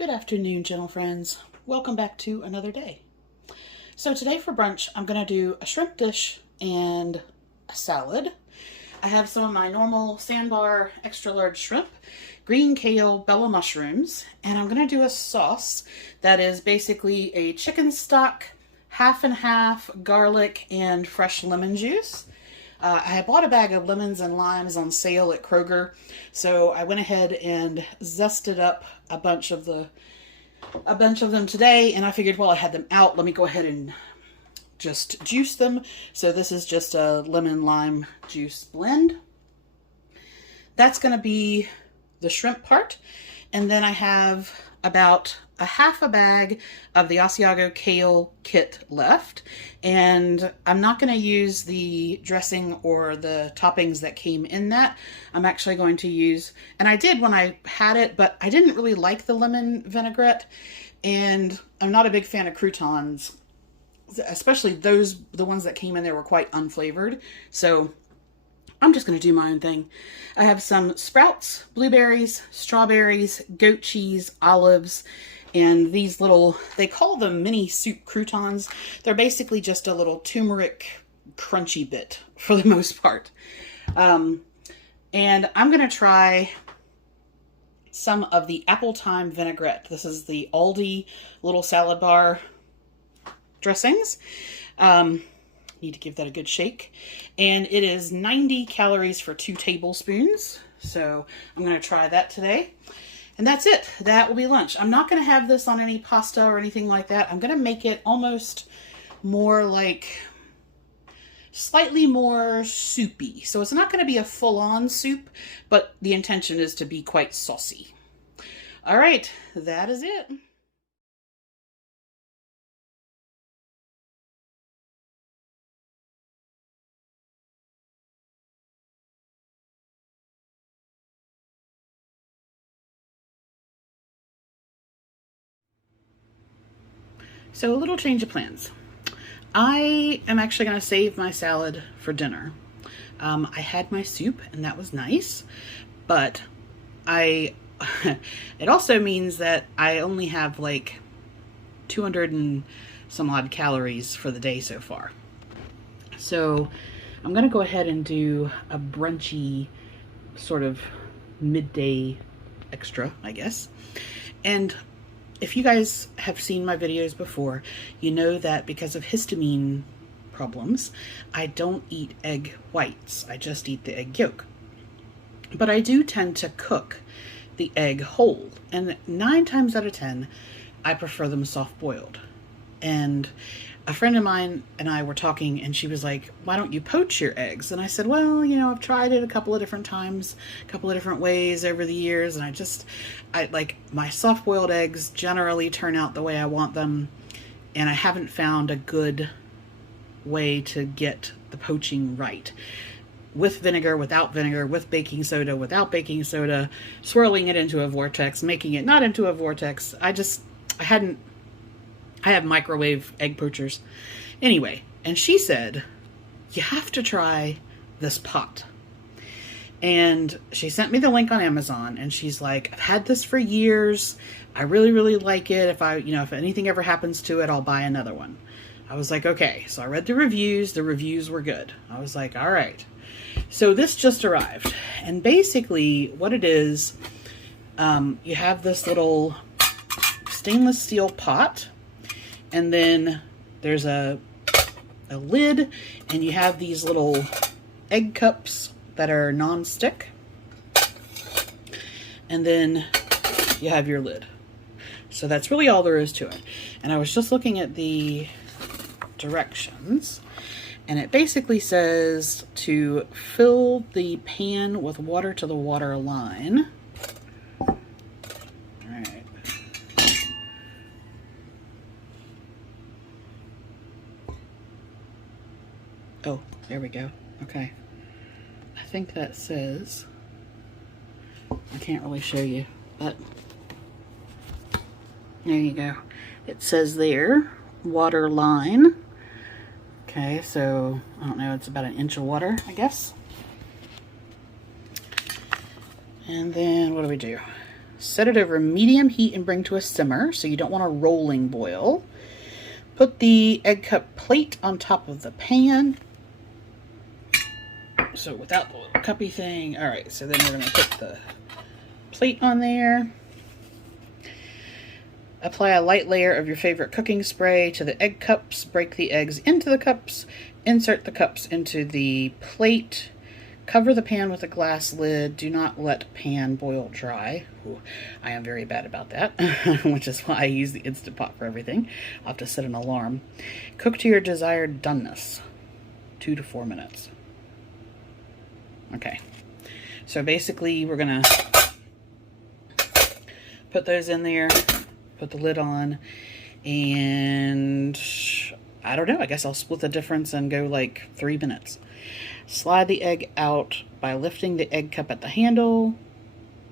Good afternoon, gentle friends. Welcome back to another day. So today for brunch, I'm going to do a shrimp dish and a salad. I have some of my normal sandbar extra large shrimp, green kale, bella mushrooms, and I'm going to do a sauce that is basically a chicken stock, half and half garlic and fresh lemon juice. I bought a bag of lemons and limes on sale at Kroger, so I went ahead and zested up a bunch of them today, and I figured while I had them out, let me go ahead and just juice them. So this is just a lemon lime juice blend. That's going to be the shrimp part, and then I have about a half a bag of the Asiago kale kit left, and I'm not going to use the dressing or the toppings that came in that. I'm actually going to use, and I did when I had it, but I didn't really like the lemon vinaigrette, and I'm not a big fan of croutons, especially the ones that came in there were quite unflavored, so I'm just going to do my own thing. I have some sprouts, blueberries, strawberries, goat cheese, olives, and these little, they call them mini soup croutons. They're basically just a little turmeric crunchy bit for the most part. And I'm going to try some of the apple thyme vinaigrette. This is the Aldi little salad bar dressings. Need to give that a good shake. And it is 90 calories for 2 tablespoons. So I'm going to try that today. And that's it. That will be lunch. I'm not going to have this on any pasta or anything like that. I'm going to make it almost more like slightly more soupy. So it's not going to be a full-on soup, but the intention is to be quite saucy. All right, that is it. So a little change of plans. I am actually going to save my salad for dinner. I had my soup and that was nice, but it also means that I only have like 200 and some odd calories for the day so far. So I'm going to go ahead and do a brunchy sort of midday extra, I guess. And if you guys have seen my videos before, you know that because of histamine problems, I don't eat egg whites. I just eat the egg yolk. But I do tend to cook the egg whole. And 9 times out of 10, I prefer them soft-boiled. And a friend of mine and I were talking, and she was like, why don't you poach your eggs? And I said, well, you know, I've tried it a couple of different times, a couple of different ways over the years, and I like my soft-boiled eggs generally turn out the way I want them, and I haven't found a good way to get the poaching right. With vinegar, without vinegar, with baking soda, without baking soda, swirling it into a vortex, making it not into a vortex. I have microwave egg poachers. Anyway, and she said, you have to try this pot. And she sent me the link on Amazon, and she's like, I've had this for years. I really, really like it. If anything ever happens to it, I'll buy another one. I was like, okay. So I read the reviews. The reviews were good. I was like, all right. So this just arrived. And basically what it is, you have this little stainless steel pot, and then there's a lid, and you have these little egg cups that are non-stick, and then you have your lid. So that's really all there is to it. And I was just looking at the directions, and it basically says to fill the pan with water to the water line. Oh, there we go. Okay. I think that says, I can't really show you, but there you go. It says there, water line. Okay, so I don't know, it's about 1 inch of water, I guess. And then what do? Set it over medium heat and bring to a simmer, so you don't want a rolling boil. Put the egg cup plate on top of the pan. So without the little cuppy thing. All right, so then we're going to put the plate on there. Apply a light layer of your favorite cooking spray to the egg cups. Break the eggs into the cups. Insert the cups into the plate. Cover the pan with a glass lid. Do not let pan boil dry. Ooh, I am very bad about that, which is why I use the Instant Pot for everything. I'll have to set an alarm. Cook to your desired doneness, 2 to 4 minutes. Okay, so basically we're gonna put those in there, put the lid on, and I don't know, I guess I'll split the difference and go like 3 minutes. Slide the egg out by lifting the egg cup at the handle.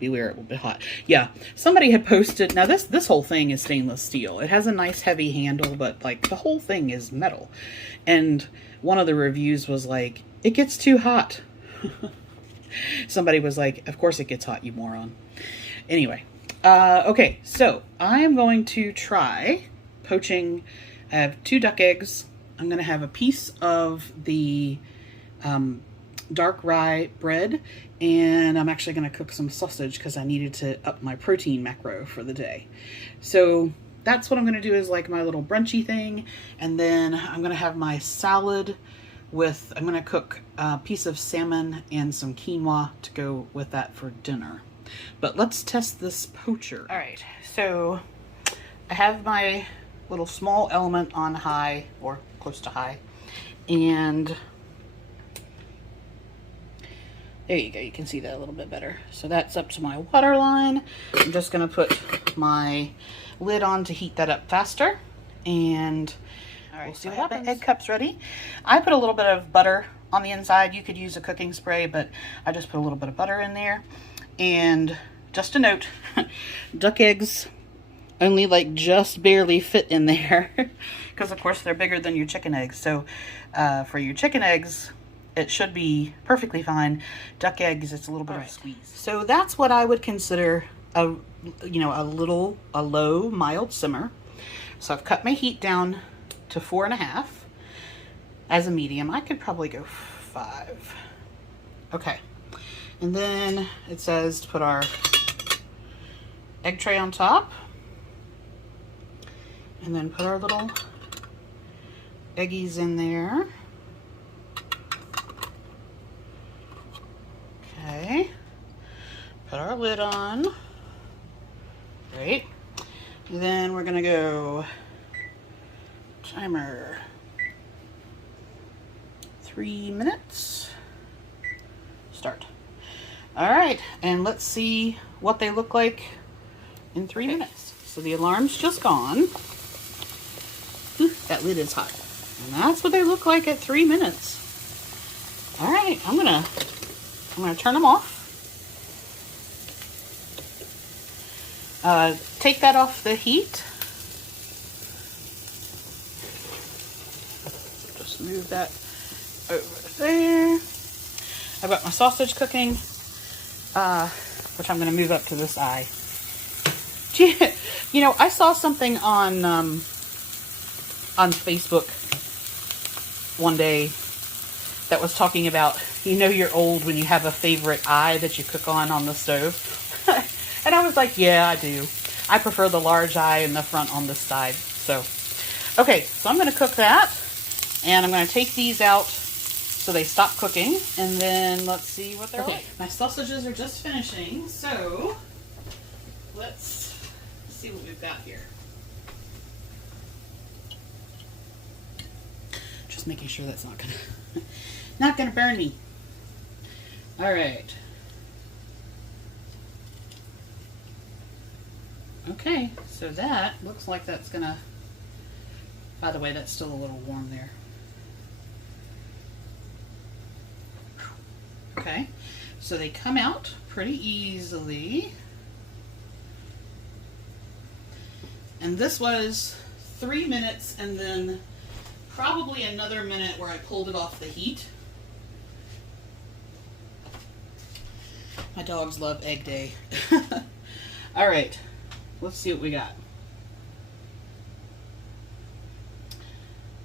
Beware, it will be hot. Yeah, somebody had posted, now this whole thing is stainless steel. It has a nice heavy handle, but like the whole thing is metal. And one of the reviews was like, it gets too hot. Somebody was like, of course it gets hot, you moron. Anyway, okay, so I am going to try poaching. I have 2 duck eggs. I'm going to have a piece of the dark rye bread, and I'm actually going to cook some sausage because I needed to up my protein macro for the day. So that's what I'm going to do, is like my little brunchy thing. And then I'm going to have my salad with, I'm going to cook a piece of salmon and some quinoa to go with that for dinner. But let's test this poacher. All right, so I have my little small element on high, or close to high, and there you go, you can see that a little bit better. So that's up to my water line. I'm just gonna put my lid on to heat that up faster, and all right, we'll see what happens. The egg cup's ready. I put a little bit of butter on the inside. You could use a cooking spray, but I just put a little bit of butter in there. And just a note, duck eggs only like just barely fit in there because of course they're bigger than your chicken eggs. So for your chicken eggs, it should be perfectly fine. Duck eggs, it's a little bit of a squeeze. So that's what I would consider a low mild simmer. So I've cut my heat down to 4.5 as a medium. I could probably go 5. Okay, and then it says to put our egg tray on top, and then put our little eggies in there. Okay, put our lid on. Great. And then we're gonna go timer 3 minutes. Start. All right, and let's see what they look like in 3 minutes. So the alarm's just gone. Ooh, that lid is hot. And that's what they look like at 3 minutes. All right, I'm gonna turn them off. Take that off the heat. Just move that over there. I've got my sausage cooking, which I'm going to move up to this eye. You know, I saw something on Facebook one day that was talking about, you know, you're old when you have a favorite eye that you cook on the stove. And I was like, yeah, I do. I prefer the large eye in the front on this side. So, okay, so I'm going to cook that, and I'm going to take these out so they stop cooking, and then let's see what they're like. My sausages are just finishing, so let's see what we've got here. Just making sure that's not gonna burn me. All right. Okay, so that looks like that's gonna, by the way, that's still a little warm there. Okay, so they come out pretty easily. And this was 3 minutes, and then probably another minute where I pulled it off the heat. My dogs love egg day. All right, let's see what we got.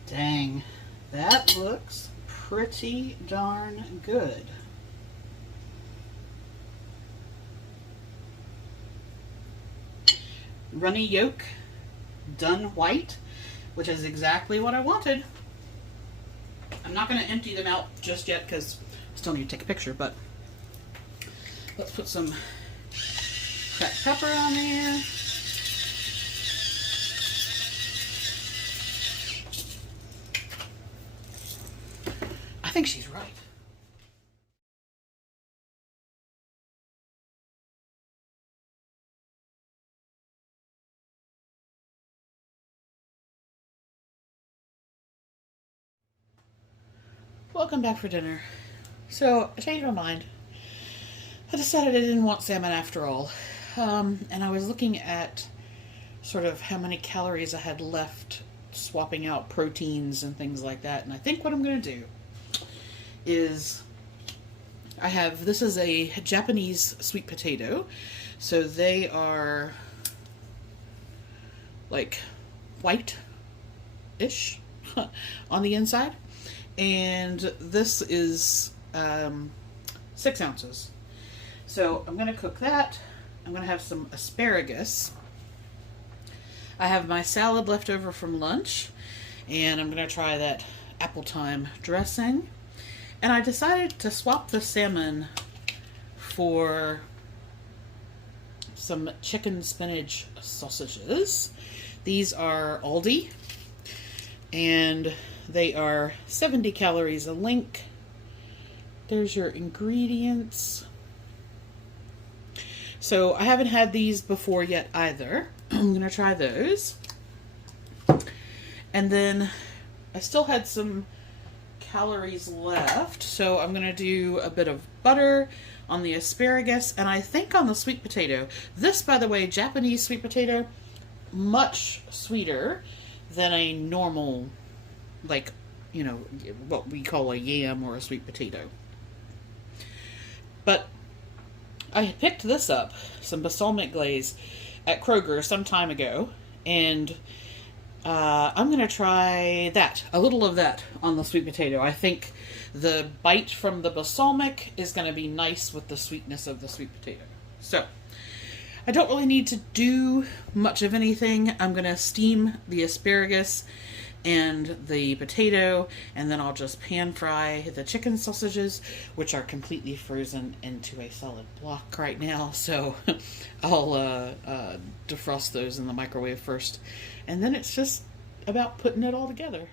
Dang, that looks pretty darn good. Runny yolk, done white, which is exactly what I wanted. I'm not going to empty them out just yet because I still need to take a picture, but let's put some cracked pepper on there. I think she's right. Welcome back for dinner. So, I changed my mind. I decided I didn't want salmon after all. And I was looking at sort of how many calories I had left swapping out proteins and things like that. And I think what I'm going to do is this is a Japanese sweet potato. So they are like white-ish on the inside. And this is 6 ounces. So I'm going to cook that. I'm going to have some asparagus. I have my salad left over from lunch, and I'm going to try that apple thyme dressing. And I decided to swap the salmon for some chicken spinach sausages. These are Aldi, and they are 70 calories a link. There's your ingredients. So I haven't had these before yet either. I'm going to try those. And then I still had some calories left, so I'm going to do a bit of butter on the asparagus, and I think on the sweet potato. This, by the way, Japanese sweet potato, much sweeter than a normal, like, you know, what we call a yam or a sweet potato. But I had picked this up, some balsamic glaze, at Kroger some time ago, and I'm going to try that, a little of that on the sweet potato. I think the bite from the balsamic is going to be nice with the sweetness of the sweet potato. So, I don't really need to do much of anything. I'm going to steam the asparagus and the potato, and then I'll just pan fry the chicken sausages, which are completely frozen into a solid block right now. So I'll defrost those in the microwave first, and then it's just about putting it all together.